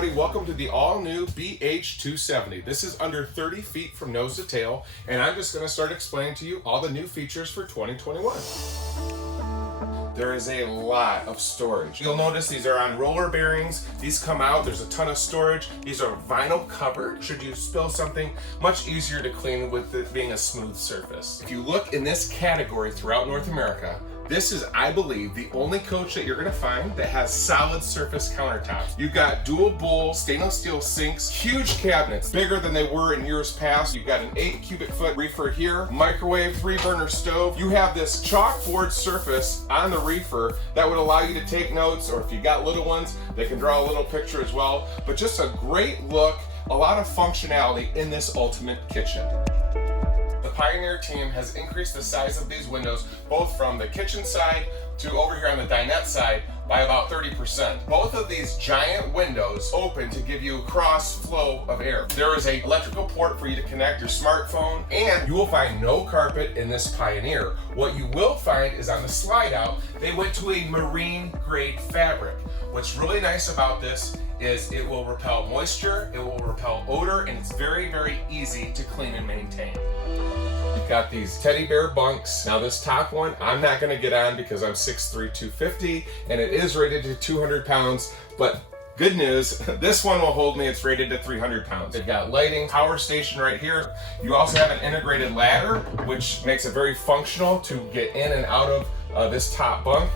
everybody, welcome to the all-new BH270. This is under 30 feet from nose to tail, and I'm just going to start explaining to you all the new features for 2021. There is a lot of storage. You'll notice these are on roller bearings. These come out, there's a ton of storage. These are vinyl covered. Should you spill something, much easier to clean with it being a smooth surface. If you look in this category throughout North America, this is, I believe, the only coach that you're gonna find that has solid surface countertops. You've got dual bowl stainless steel sinks, huge cabinets, bigger than they were in years past. You've got an 8 cubic foot reefer here, microwave, 3-burner stove. You have this chalkboard surface on the reefer that would allow you to take notes, or if you got little ones, they can draw a little picture as well. But just a great look, a lot of functionality in this ultimate kitchen. The Pioneer team has increased the size of these windows both from the kitchen side to over here on the dinette side by about 30%. Both of these giant windows open to give you cross flow of air. There is an electrical port for you to connect your smartphone, and you will find no carpet in this Pioneer. What you will find is on the slide out, they went to a marine grade fabric. What's really nice about this is it will repel moisture, it will repel odor, and it's very, very easy to clean and maintain. You've got these teddy bear bunks. Now this top one, I'm not gonna get on because I'm 6'3", 250, and it is rated to 200 pounds, but good news, this one will hold me. It's rated to 300 pounds. They've got lighting, power station right here. You also have an integrated ladder, which makes it very functional to get in and out of this top bunk.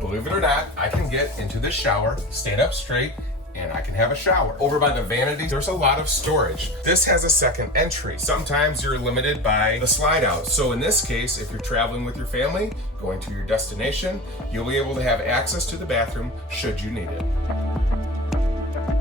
Believe it or not, I can get into this shower, stand up straight, and I can have a shower. Over by the vanity, there's a lot of storage. This has a second entry. Sometimes you're limited by the slide out. So in this case, if you're traveling with your family, going to your destination, you'll be able to have access to the bathroom should you need it.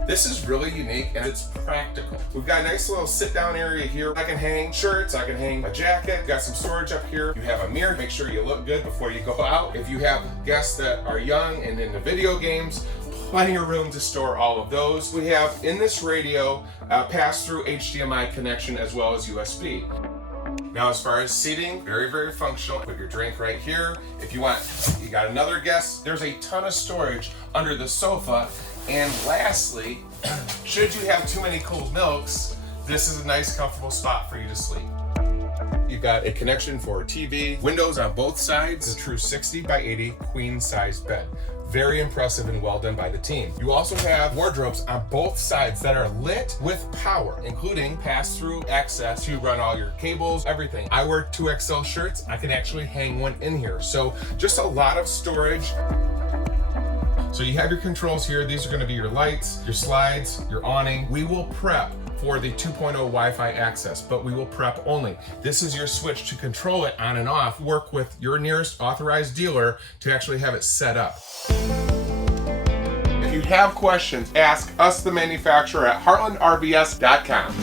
This is really unique and it's practical. We've got a nice little sit down area here. I can hang shirts, I can hang a jacket, got some storage up here. You have a mirror, make sure you look good before you go out. If you have guests that are young and into video games, plenty of room to store all of those. We have in this radio pass-through HDMI connection as well as USB. Now as far as seating, very, very functional. Put your drink right here. If you want, you got another guest, there's a ton of storage under the sofa. And lastly, should you have too many cold milks, this is a nice comfortable spot for you to sleep. You've got a connection for TV, windows on both sides, a true 60 by 80 queen size bed. Very impressive and well done by the team. You also have wardrobes on both sides that are lit with power, including pass-through access to run all your cables, everything. I wear 2XL shirts. I can actually hang one in here. So just a lot of storage. So you have your controls here. These are going to be your lights, your slides, your awning. We will prep for the 2.0 Wi-Fi access, but we will prep only. This is your switch to control it on and off. Work with your nearest authorized dealer to actually have it set up. If you have questions, ask us, the manufacturer, at heartlandrvs.com.